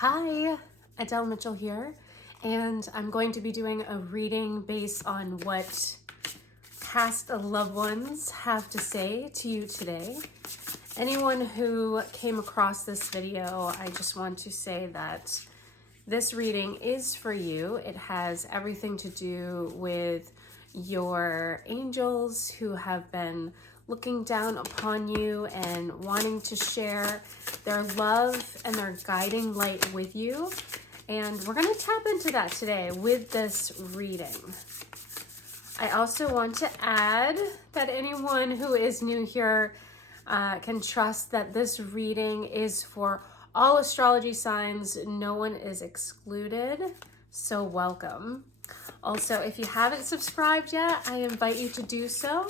Hi, Adele Mitchell here, and I'm going to be doing a reading based on what past loved ones have to say to you today. Anyone who came across this video, I just want to say that this reading is for you. It has everything to do with your angels who have been looking down upon you and wanting to share their love and their guiding light with you. And we're going to tap into that today with this reading. I also want to add that anyone who is new here can trust that this reading is for all astrology signs. No one is excluded, so welcome. Also, if you haven't subscribed yet, I invite you to do so,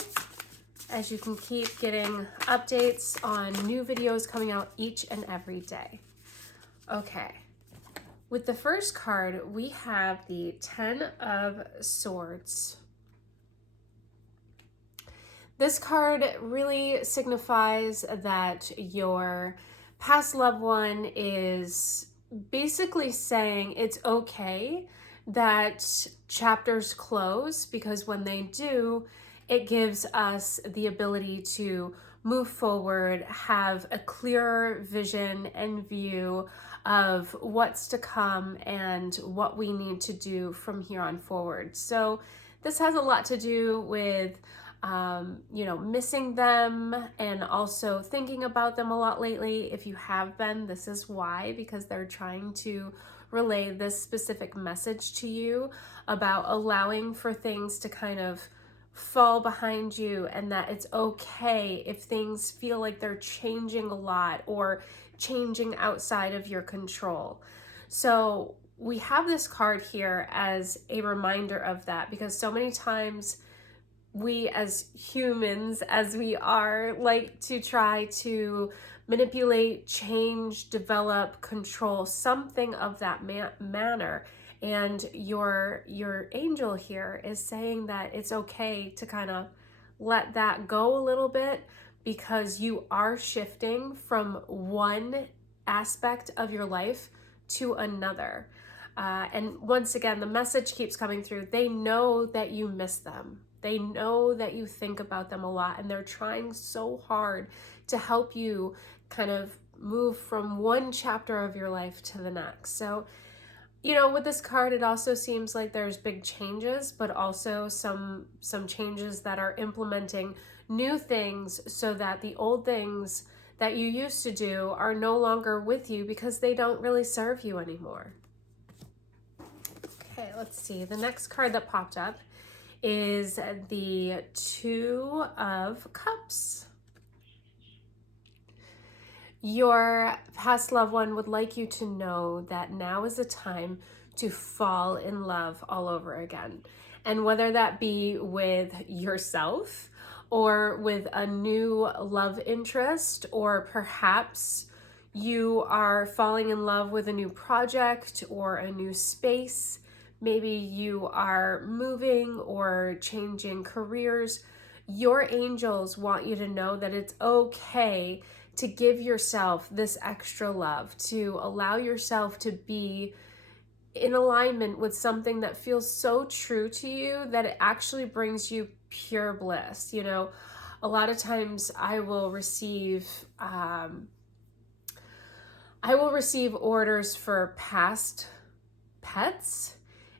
as you can keep getting updates on new videos coming out each and every day. Okay, with the first card, we have the Ten of Swords. This card really signifies that your past loved one is basically saying it's okay that chapters close, because when they do, it gives us the ability to move forward, have a clearer vision and view of what's to come and what we need to do from here on forward. So this has a lot to do with missing them and also thinking about them a lot lately. If you have been, this is why, because they're trying to relay this specific message to you about allowing for things to kind of fall behind you, and that it's okay if things feel like they're changing a lot or changing outside of your control. So we have this card here as a reminder of that, because so many times we as humans, as we are, like to try to manipulate, change, develop, control, something of that manner. And your angel here is saying that it's okay to kind of let that go a little bit, because you are shifting from one aspect of your life to another. And once again, the message keeps coming through. They know that you miss them. They know that you think about them a lot, and they're trying so hard to help you kind of move from one chapter of your life to the next. So, with this card, it also seems like there's big changes, but also some changes that are implementing new things, so that the old things that you used to do are no longer with you because they don't really serve you anymore. Okay, let's see. The next card that popped up is the Two of Cups. Your past loved one would like you to know that now is the time to fall in love all over again. And whether that be with yourself or with a new love interest, or perhaps you are falling in love with a new project or a new space. Maybe you are moving or changing careers. Your angels want you to know that it's okay to give yourself this extra love, to allow yourself to be in alignment with something that feels so true to you that it actually brings you pure bliss. A lot of times I will receive orders for past pets.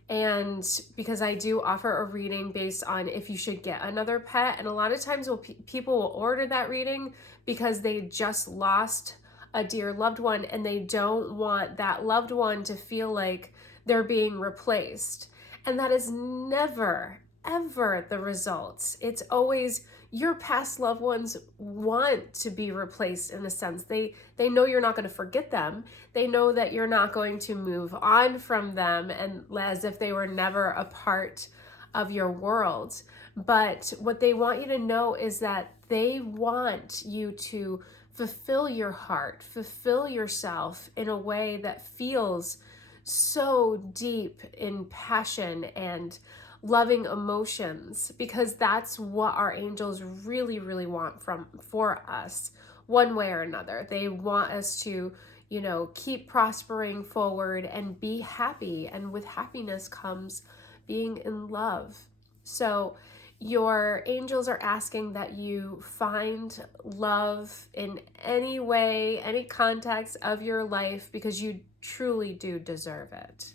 And because I do offer a reading based on if you should get another pet, and a lot of times people will order that reading because they just lost a dear loved one, and they don't want that loved one to feel like they're being replaced. And that is never, ever the results. It's always your past loved ones want to be replaced, in a sense. They know you're not going to forget them. They know that you're not going to move on from them and as if they were never a part of your world. But what they want you to know is that they want you to fulfill your heart, fulfill yourself in a way that feels so deep in passion and loving emotions, because that's what our angels really, really want for us, one way or another. They want us to you know, keep prospering forward and be happy. And with happiness comes being in love. So your angels are asking that you find love in any way, any context of your life, because you truly do deserve it.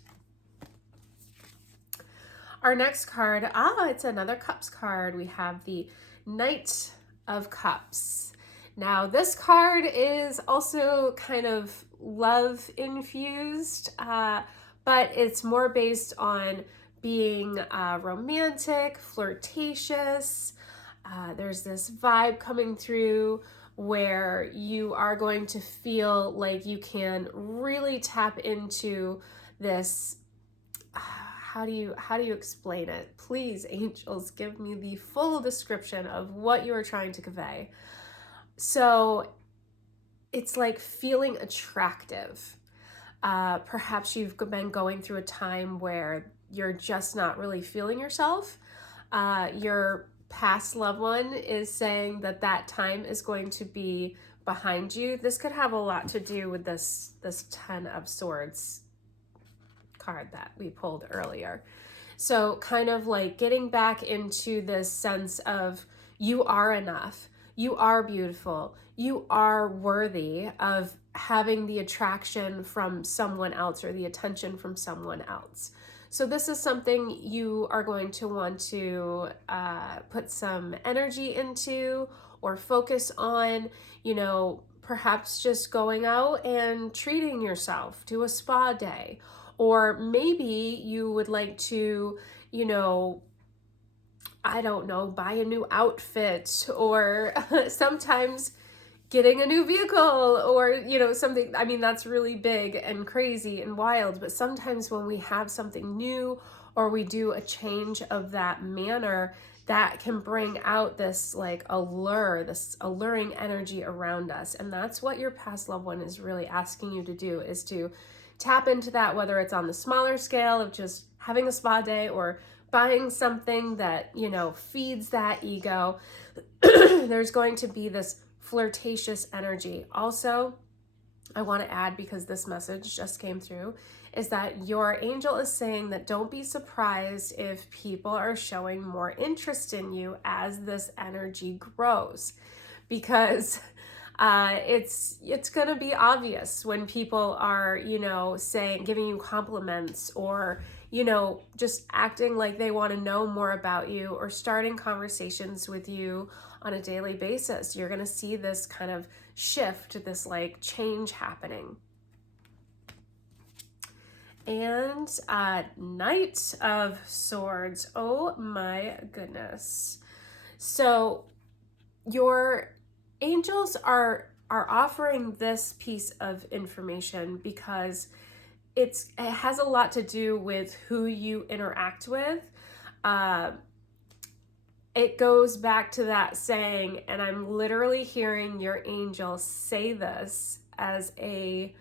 Our next card, it's another Cups card. We have the Knight of Cups. Now, this card is also kind of love infused, but it's more based on being romantic, flirtatious. There's this vibe coming through where you are going to feel like you can really tap into this. How do you explain it? Please, angels, give me the full description of what you are trying to convey. So it's like feeling attractive. Perhaps you've been going through a time where you're just not really feeling yourself. Your past loved one is saying that that time is going to be behind you. This could have a lot to do with this 10 of Swords card that we pulled earlier. So kind of like getting back into this sense of you are enough, you are beautiful, you are worthy of having the attraction from someone else or the attention from someone else. So this is something you are going to want to put some energy into or focus on, you know, perhaps just going out and treating yourself, do a spa day. Or maybe you would like to, you know, I don't know, buy a new outfit, or sometimes getting a new vehicle, or, you know, something. I mean, that's really big and crazy and wild, but sometimes when we have something new or we do a change of that manner, that can bring out this like allure, this alluring energy around us. And that's what your past loved one is really asking you to do, is to tap into that, whether it's on the smaller scale of just having a spa day or buying something that, you know, feeds that ego. There's going to be this flirtatious energy. Also, I want to add, because this message just came through, is that your angel is saying that don't be surprised if people are showing more interest in you as this energy grows, because it's gonna be obvious when people are, you know, saying, giving you compliments, or, you know, just acting like they want to know more about you, or starting conversations with you on a daily basis. You're gonna see this kind of shift, this like change happening. And Knight of Swords. Oh my goodness. So your angels are offering this piece of information because it has a lot to do with who you interact with. It goes back to that saying, and I'm literally hearing your angel say this as a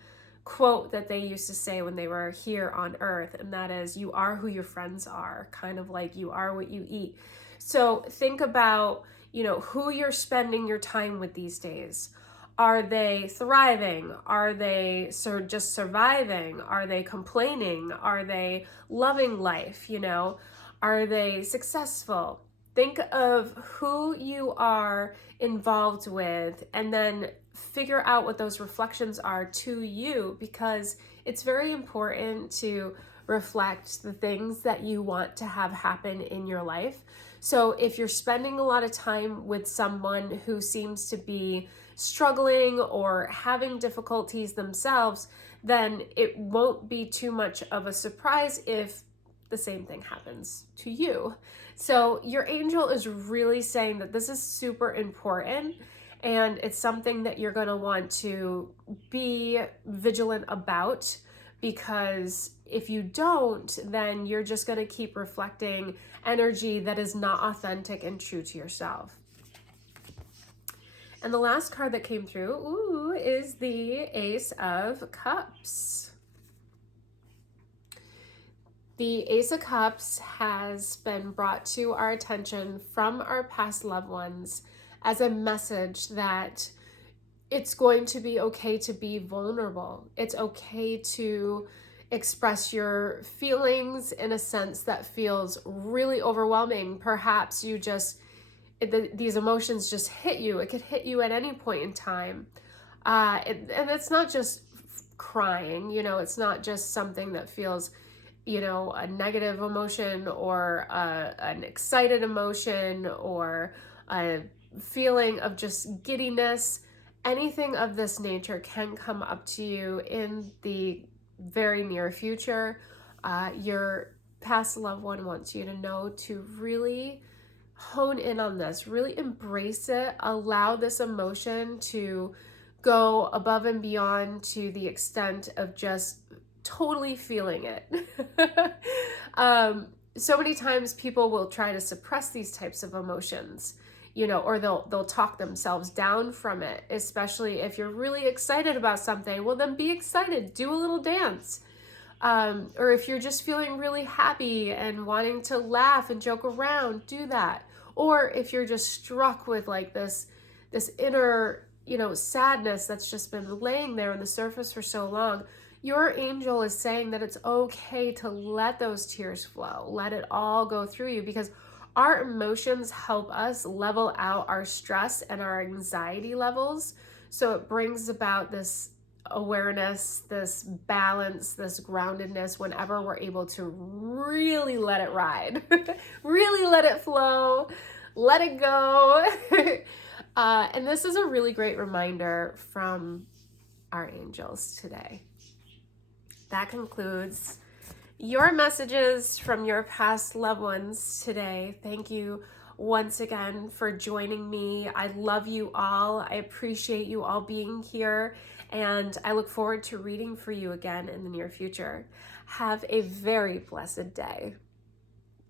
quote that they used to say when they were here on earth, and that is, you are who your friends are, kind of like you are what you eat. So think about, you know, who you're spending your time with these days. Are they thriving? Are they just surviving? Are they complaining? Are they loving life? You know, are they successful? Think of who you are involved with, and then figure out what those reflections are to you, because it's very important to reflect the things that you want to have happen in your life. So if you're spending a lot of time with someone who seems to be struggling or having difficulties themselves, then it won't be too much of a surprise if the same thing happens to you. So your angel is really saying that this is super important, and it's something that you're going to want to be vigilant about, because if you don't, then you're just going to keep reflecting energy that is not authentic and true to yourself. And the last card that came through, is the Ace of Cups. The Ace of Cups has been brought to our attention from our past loved ones as a message that it's going to be okay to be vulnerable. It's okay to express your feelings in a sense that feels really overwhelming. Perhaps you just, these emotions just hit you. It could hit you at any point in time. And it's not just crying, it's not just something that feels, a negative emotion or an excited emotion or a feeling of just giddiness. Anything of this nature can come up to you in the very near future. Your past loved one wants you to know to really hone in on this, really embrace it, allow this emotion to go above and beyond to the extent of just totally feeling it. So many times people will try to suppress these types of emotions, or they'll talk themselves down from it, especially if you're really excited about something. Well, then be excited, do a little dance. Or if you're just feeling really happy and wanting to laugh and joke around, do that. Or if you're just struck with like this inner, sadness that's just been laying there on the surface for so long, your angel is saying that it's okay to let those tears flow. Let it all go through you, because our emotions help us level out our stress and our anxiety levels. So it brings about this awareness, this balance, this groundedness whenever we're able to really let it ride, really let it flow, let it go. And this is a really great reminder from our angels today. That concludes your messages from your past loved ones today. Thank you once again for joining me. I love you all. I appreciate you all being here, and I look forward to reading for you again in the near future. Have a very blessed day.